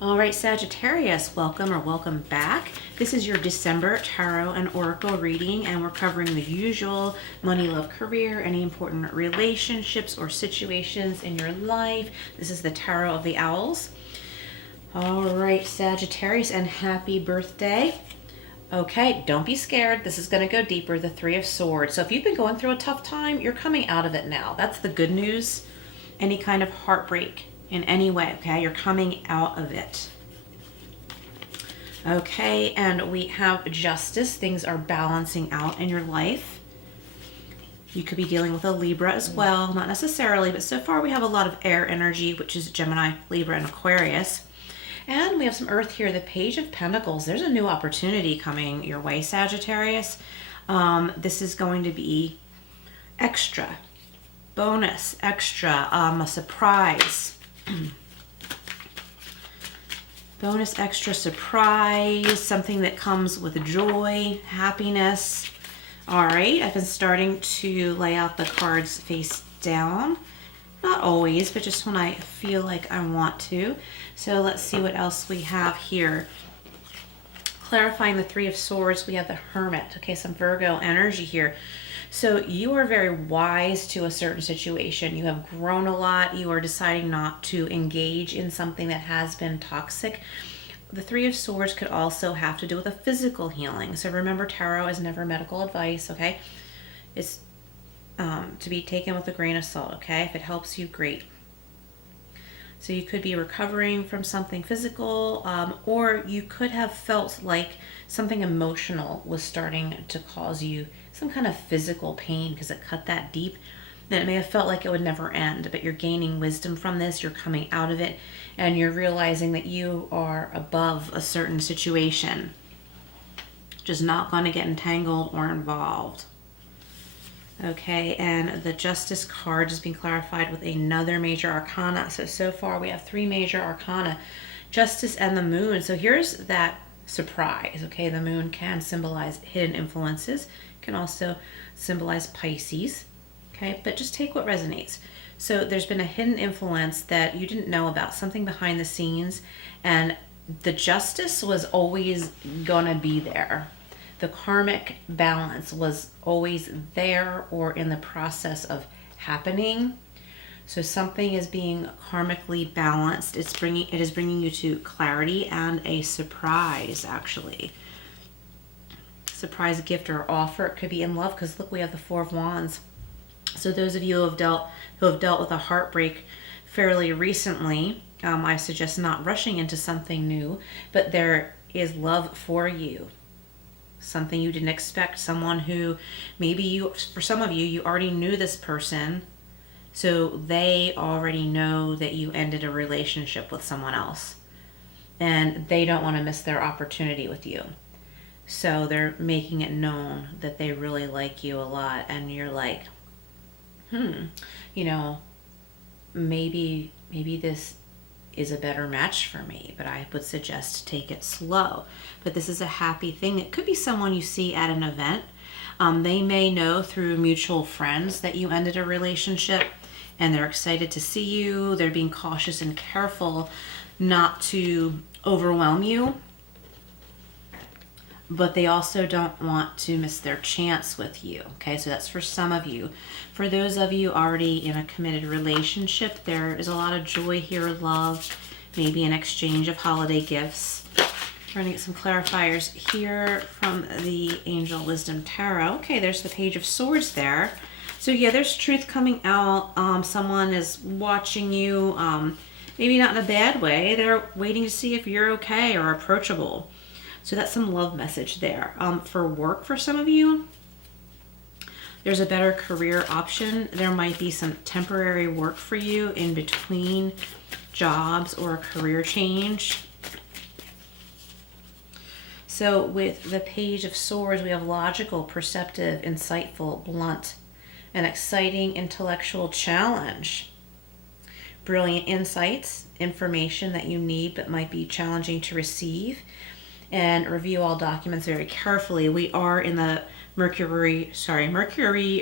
All right, Sagittarius, welcome or welcome back. This is your December Tarot and Oracle reading, and we're covering the usual money, love, career, any important relationships or situations in your life. This is the Tarot of the Owls. All right, Sagittarius, and happy birthday. Okay, don't be scared. This is going to go deeper, the Three of Swords. So if you've been going through a tough time, you're coming out of it now. That's the good news. Any kind of heartbreak in any way, okay? You're coming out of it. Okay, and we have justice. Things are balancing out in your life. You could be dealing with a Libra as well, not necessarily, but so far we have a lot of air energy, which is Gemini, Libra, and Aquarius. And we have some earth here, the Page of Pentacles. There's a new opportunity coming your way, Sagittarius. This is going to be extra, bonus, extra, a surprise. Bonus, extra, surprise, something that comes with joy, happiness. All right, I've been starting to lay out the cards face down. Not always, but just when I feel like I want to. So let's see what else we have here. Clarifying the Three of Swords, we have the Hermit. Okay, some Virgo energy here. So you are very wise to a certain situation. You have grown a lot. You are deciding not to engage in something that has been toxic. The Three of Swords could also have to do with a physical healing. So remember, tarot is never medical advice, okay? It's to be taken with a grain of salt, okay? If it helps you, great. So you could be recovering from something physical, or you could have felt like something emotional was starting to cause you some kind of physical pain because it cut that deep. Then it may have felt like it would never end, but you're gaining wisdom from this. You're coming out of it, and you're realizing that you are above a certain situation. Just not going to get entangled or involved. Okay, and the Justice card is being clarified with another major arcana. So far we have three major arcana, Justice and the Moon. So here's that surprise, okay? The Moon can symbolize hidden influences, can also symbolize Pisces, okay? But just take what resonates. So there's been a hidden influence that you didn't know about, something behind the scenes, and the Justice was always gonna be there. The karmic balance was always there or in the process of happening. So something is being karmically balanced. It is bringing you to clarity and a surprise, actually. Surprise gift or offer. It could be in love, because look, we have the Four of Wands. So those of you who have dealt with a heartbreak fairly recently, I suggest not rushing into something new, but there is love for you. Something you didn't expect, someone who maybe for some of you, you already knew this person, so they already know that you ended a relationship with someone else, and they don't want to miss their opportunity with you. So they're making it known that they really like you a lot, and you're like, maybe this is a better match for me, but I would suggest take it slow. But this is a happy thing. It could be someone you see at an event. They may know through mutual friends that you ended a relationship, and they're excited to see you. They're being cautious and careful not to overwhelm you, but they also don't want to miss their chance with you. Okay, so that's for some of you. For those of you already in a committed relationship, there is a lot of joy here, love, maybe an exchange of holiday gifts. Trying to get some clarifiers here from the Angel Wisdom Tarot. Okay, there's the Page of Swords there. So yeah, there's truth coming out. Someone is watching you, maybe not in a bad way. They're waiting to see if you're okay or approachable. So that's some love message there. For work, for some of you, there's a better career option. There might be some temporary work for you in between jobs or a career change. So with the Page of Swords, we have logical, perceptive, insightful, blunt, an exciting intellectual challenge. Brilliant insights, information that you need but might be challenging to receive. And review all documents very carefully. We are in the Mercury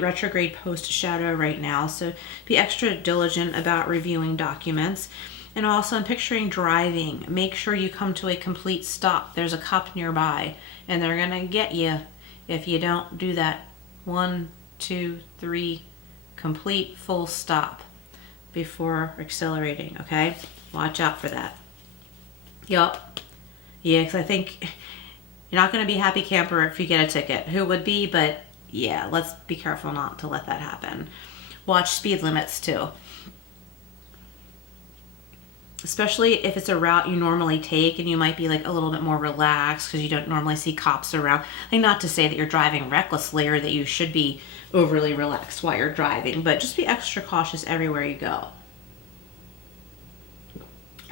retrograde post shadow right now, so be extra diligent about reviewing documents. And also I'm picturing driving. Make sure you come to a complete stop. There's a cop nearby and they're gonna get you if you don't do that 1, 2, 3 complete full stop before accelerating, okay? Watch out for that. Yup. Yeah, because I think you're not going to be a happy camper if you get a ticket. Who would be? But yeah, let's be careful not to let that happen. Watch speed limits too. Especially if it's a route you normally take and you might be like a little bit more relaxed because you don't normally see cops around. Like, not to say that you're driving recklessly or that you should be overly relaxed while you're driving, but just be extra cautious everywhere you go.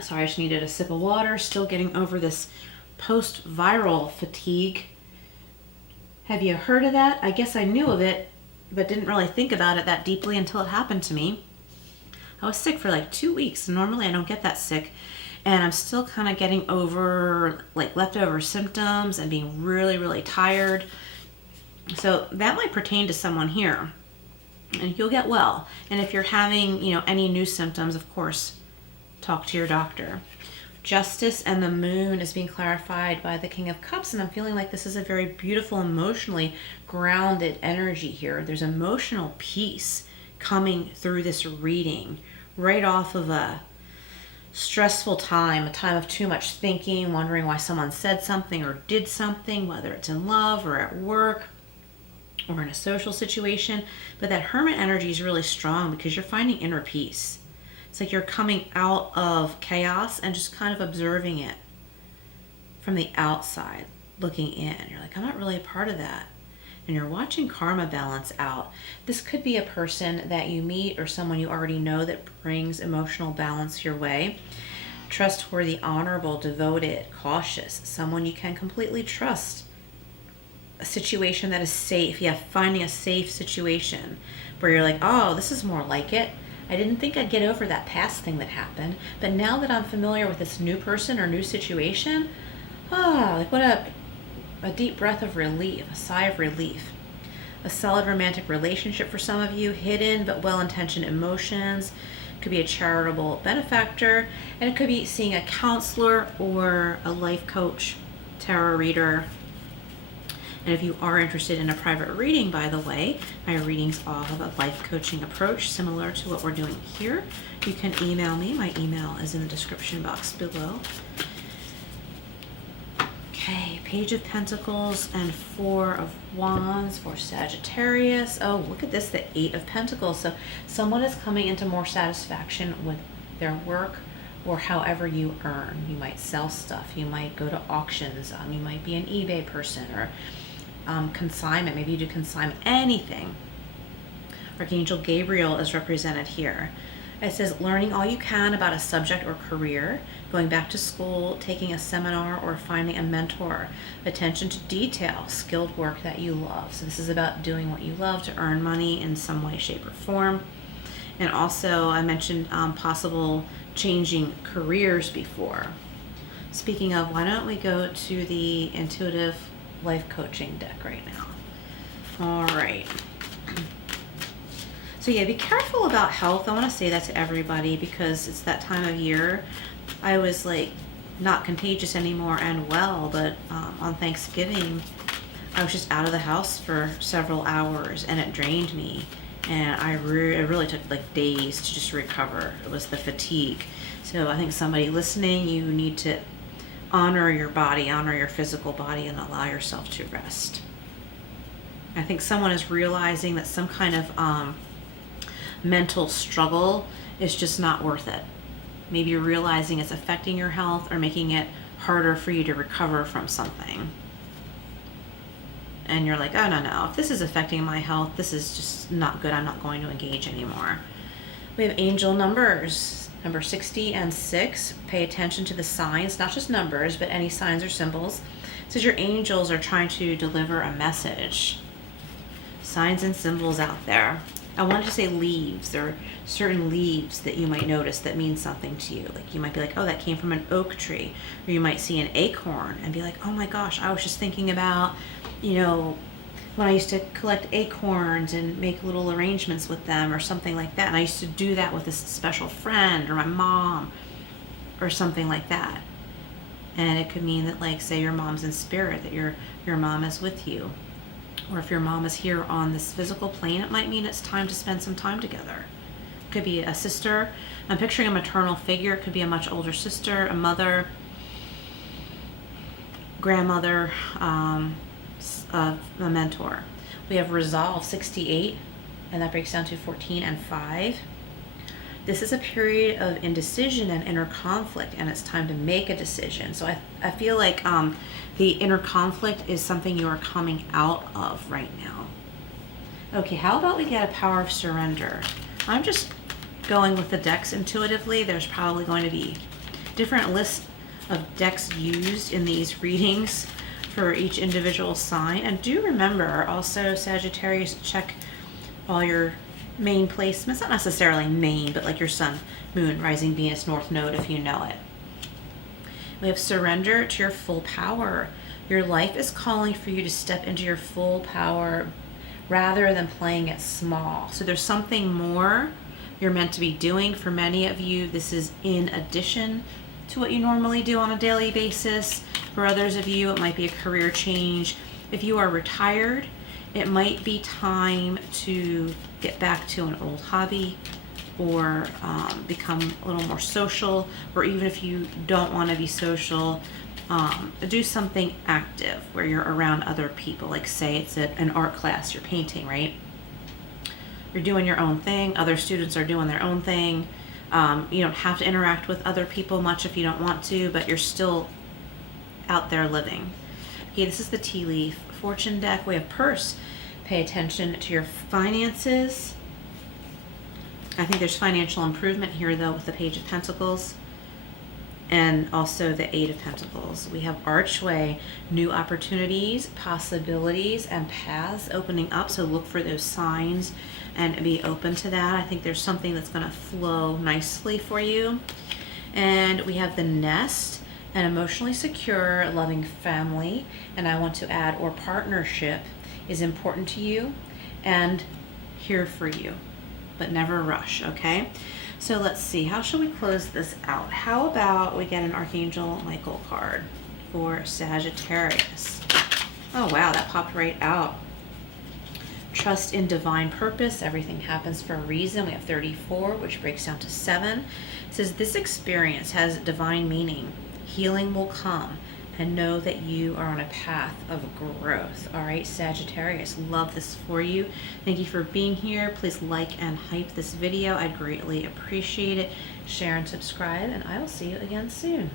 Sorry, I just needed a sip of water. Still getting over this post-viral fatigue. Have you heard of that? I guess I knew of it, but didn't really think about it that deeply until it happened to me. I was sick for like 2 weeks. Normally I don't get that sick. And I'm still kind of getting over like leftover symptoms and being really, really tired. So that might pertain to someone here. And you'll get well. And if you're having, any new symptoms, of course, talk to your doctor. Justice and the moon is being clarified by the King of Cups. And I'm feeling like this is a very beautiful, emotionally grounded energy here. There's emotional peace coming through this reading right off of a stressful time, a time of too much thinking, wondering why someone said something or did something, whether it's in love or at work or in a social situation. But that Hermit energy is really strong because you're finding inner peace. It's like you're coming out of chaos and just kind of observing it from the outside, looking in. You're like, I'm not really a part of that. And you're watching karma balance out. This could be a person that you meet or someone you already know that brings emotional balance your way. Trustworthy, honorable, devoted, cautious, someone you can completely trust. A situation that is safe. Yeah, finding a safe situation where you're like, oh, this is more like it. I didn't think I'd get over that past thing that happened, but now that I'm familiar with this new person or new situation, like what a deep breath of relief, a sigh of relief. A solid romantic relationship for some of you, hidden but well-intentioned emotions. It could be a charitable benefactor, and it could be seeing a counselor or a life coach, tarot reader. And if you are interested in a private reading, by the way, my readings all have a life coaching approach similar to what we're doing here. You can email me. My email is in the description box below. Okay, Page of Pentacles and Four of Wands for Sagittarius. Oh, look at this, the Eight of Pentacles. So someone is coming into more satisfaction with their work or however you earn. You might sell stuff. You might go to auctions. You might be an eBay person or consignment. Maybe you do consignment. Anything. Archangel Gabriel is represented here. It says learning all you can about a subject or career, going back to school, taking a seminar, or finding a mentor. Attention to detail, skilled work that you love. So this is about doing what you love to earn money in some way, shape, or form. And also I mentioned possible changing careers before. Speaking of, why don't we go to the intuitive life coaching deck right now. All right. So yeah, be careful about health. I want to say that to everybody because it's that time of year. I was like not contagious anymore and well, but on Thanksgiving, I was just out of the house for several hours and it drained me. And it really took like days to just recover. It was the fatigue. So I think somebody listening, you need to honor your body, honor your physical body, and allow yourself to rest. I think someone is realizing that some kind of mental struggle is just not worth it. Maybe you're realizing it's affecting your health or making it harder for you to recover from something. And you're like, oh, no, if this is affecting my health, this is just not good. I'm not going to engage anymore. We have angel numbers. Number 60 and 6, pay attention to the signs, not just numbers, but any signs or symbols. It says your angels are trying to deliver a message. Signs and symbols out there. I wanted to say leaves. There are certain leaves that you might notice that mean something to you. Like you might be like, oh, that came from an oak tree. Or you might see an acorn and be like, oh my gosh, I was just thinking about, when I used to collect acorns and make little arrangements with them or something like that. And I used to do that with a special friend or my mom. or something like that. And it could mean that, like, say your mom's in spirit, that your mom is with you. Or if your mom is here on this physical plane, it might mean it's time to spend some time together. It could be a sister. I'm picturing a maternal figure. It could be a much older sister, a mother, grandmother, a mentor. We have resolve 68, and that breaks down to 14 and 5. This is a period of indecision and inner conflict, and it's time to make a decision. So I feel like the inner conflict is something you are coming out of right now. Okay, how about we get a power of surrender? I'm just going with the decks intuitively. There's probably going to be different lists of decks used in these readings for each individual sign. And do remember also, Sagittarius, check all your main placements, not necessarily main, but like your sun, moon, rising, Venus, north node, if you know it. We have surrender to your full power. Your life is calling for you to step into your full power rather than playing it small. So there's something more you're meant to be doing. For many of you, this is in addition to what you normally do on a daily basis. For others of you, it might be a career change. If you are retired, it might be time to get back to an old hobby, or become a little more social, or even if you don't want to be social, do something active where you're around other people. Like say it's an art class, you're painting, right? You're doing your own thing, other students are doing their own thing. You don't have to interact with other people much if you don't want to, but you're still out there living. Okay, this is the tea leaf fortune deck. We have purse. Pay attention to your finances. I think there's financial improvement here though with the Page of Pentacles and also the Eight of Pentacles. We have archway, new opportunities, possibilities, and paths opening up. So look for those signs and be open to that. I think there's something that's going to flow nicely for you. And we have the nest, an emotionally secure, loving family. And I want to add, or partnership is important to you and here for you, but never rush, okay? So let's see, how should we close this out? How about we get an Archangel Michael card for Sagittarius? Oh wow, that popped right out. Trust in divine purpose. Everything happens for a reason. We have 34, which breaks down to 7. It says this experience has divine meaning. Healing will come, and know that you are on a path of growth. All right, Sagittarius, love this for you. Thank you for being here. Please like and hype this video. I'd greatly appreciate it. Share and subscribe, and I will see you again soon.